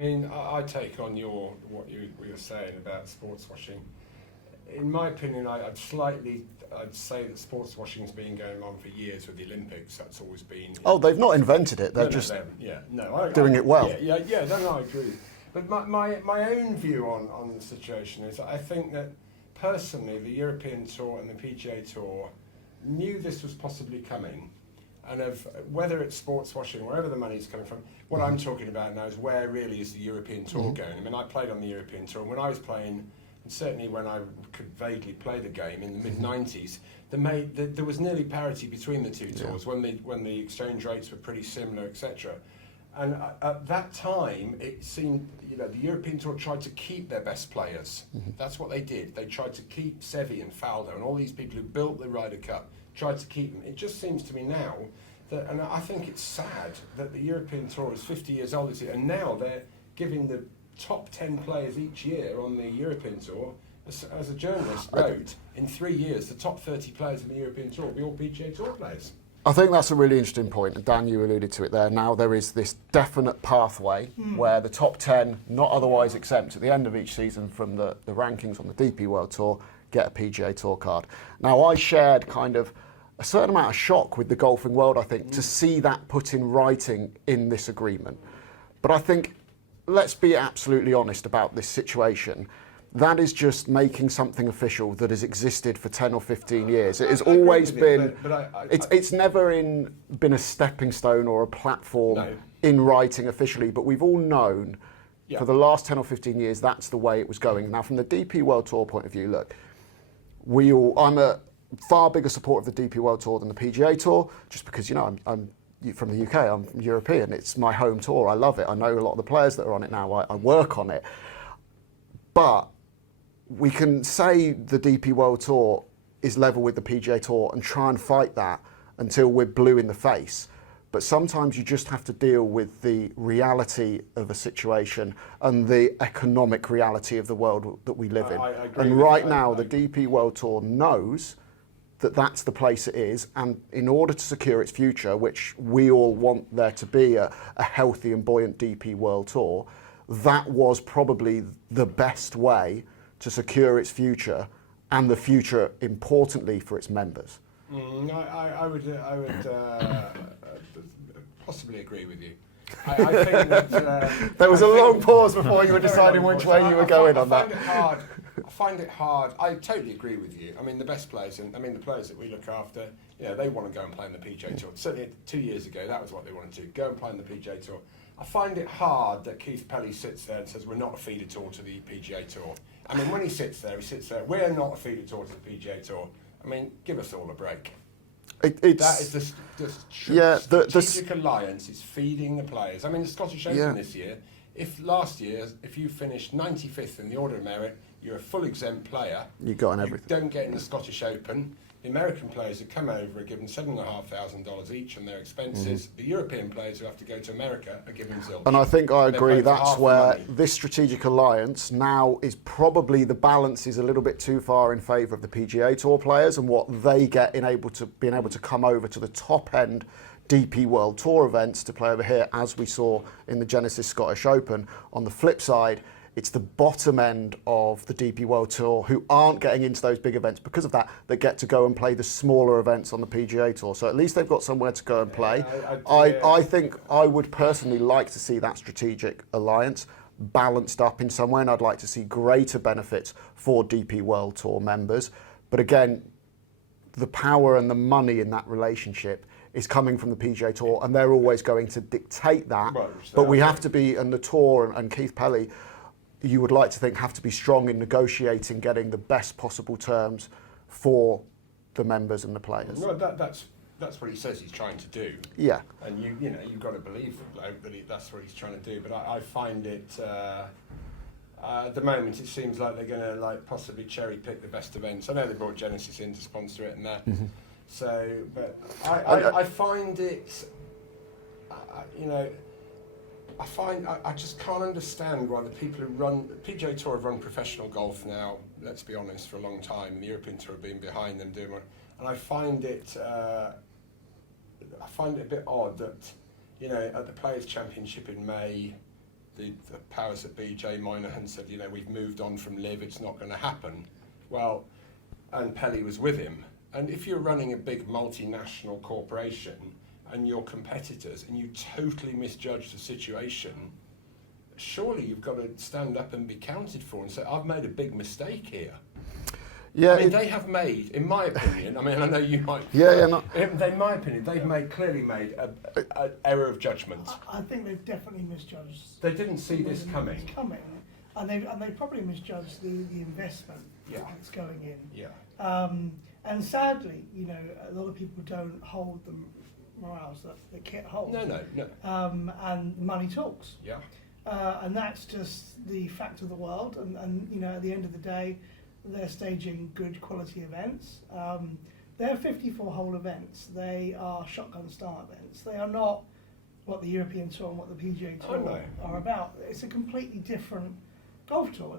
I mean, I take on what you're saying about sports washing. In my opinion, I'd say that sports washing's been going on for years with the Olympics. That's always been. Oh, they've not invented it. They're just doing it well. No, I agree. But my own view on the situation is I think that personally the European Tour and the PGA Tour knew this was possibly coming. And of whether it's sports washing, wherever the money's coming from, what I'm talking about now is where really is the European Tour going. I mean, I played on the European Tour, and when I was playing, and certainly when I could vaguely play the game in the mid-90s, there was nearly parity between the two tours when the exchange rates were pretty similar, etc. And at that time, it seemed, the European Tour tried to keep their best players. That's what they did. They tried to keep Seve and Faldo and all these people who built the Ryder Cup, tried to keep them. It just seems to me now that, and I think it's sad that the European Tour is 50 years old this year, and now they're giving the top 10 players each year on the European Tour, as a journalist wrote, in 3 years, the top 30 players in the European Tour will be all PGA Tour players. I think that's a really interesting point, and Dan, you alluded to it there. Now there is this definite pathway where the top 10, not otherwise exempt at the end of each season from the rankings on the DP World Tour, get a PGA Tour card. Now I shared kind of a certain amount of shock with the golfing world, I think, to see that put in writing in this agreement. But I think, let's be absolutely honest about this situation. That is just making something official that has existed for 10 or 15 years. It has always been, it's never been a stepping stone or a platform in writing officially, but we've all known for the last 10 or 15 years that's the way it was going. Now from the DP World Tour point of view, look, I'm a far bigger supporter of the DP World Tour than the PGA Tour, just because, I'm from the UK, I'm European, it's my home tour, I love it, I know a lot of the players that are on it now, I work on it. But we can say the DP World Tour is level with the PGA Tour and try and fight that until we're blue in the face. But sometimes you just have to deal with the reality of a situation and the economic reality of the world that we live in. And right now, the DP World Tour knows that that's the place it is, and in order to secure its future, which we all want there to be a healthy and buoyant DP World Tour, that was probably the best way to secure its future, and the future, importantly, for its members. I would possibly agree with you. I think that there was a long pause before you were deciding which way you were going on that. I find it hard. I totally agree with you. I mean, the best players, the players that we look after, they want to go and play on the PGA Tour. Certainly 2 years ago, that was what they wanted to do, go and play on the PGA Tour. I find it hard that Keith Pelly sits there and says we're not a feeder tour to the PGA Tour. I mean, when he sits there, we're not a feeder tour to the PGA Tour. I mean, give us all a break. That is the strategic alliance is feeding the players. I mean, the Scottish Open this year, if you finished 95th in the order of merit, you're a full exempt player. You got on everything. You don't get in the Scottish Open. The American players who come over are given $7,500 each on their expenses. The European players who have to go to America are given zilch. And I think I agree, that's where this strategic alliance now is probably the balance is a little bit too far in favour of the PGA Tour players and what they get being able to come over to the top end DP World Tour events to play over here, as we saw in the Genesis Scottish Open. On the flip side, it's the bottom end of the DP World Tour who aren't getting into those big events because of that get to go and play the smaller events on the PGA Tour. So at least they've got somewhere to go and play. I think I would personally like to see that strategic alliance balanced up in some way, and I'd like to see greater benefits for DP World Tour members. But again, the power and the money in that relationship is coming from the PGA Tour, and they're always going to dictate that. But we have to be, and the Tour and Keith Pelly, you would like to think, have to be strong in negotiating, getting the best possible terms for the members and the players. No, that's what he says he's trying to do. Yeah. And you've got to believe that that's what he's trying to do. But I find it at the moment it seems like they're going to possibly cherry pick the best events. I know they brought Genesis in to sponsor it and that. So, but I find it, I just can't understand why the people who run the PGA Tour have run professional golf now, let's be honest, for a long time, and the European Tour have been behind them doing one. And I find it a bit odd that, at the Players' Championship in May, the powers that be, Jay Monahan, said, you know, we've moved on from LIV, it's not going to happen. Well, and Pelly was with him. And if you're running a big multinational corporation and your competitors and you totally misjudge the situation, surely you've got to stand up and be counted for and say, I've made a big mistake here. Yeah, I mean, they have made, in my opinion, I mean, I know you might... In my opinion, they've clearly made an error of judgment. I think they've definitely misjudged. They didn't see this coming. And they probably misjudged the investment that's going in. Yeah. And sadly, you know, a lot of people don't hold the morals that the kit holds. No. And money talks. Yeah. And that's just the fact of the world. And you know, at the end of the day, they're staging good quality events. They're 54-hole events. They are shotgun start events. They are not what the European Tour and what the PGA Tour are about. It's a completely different golf tour.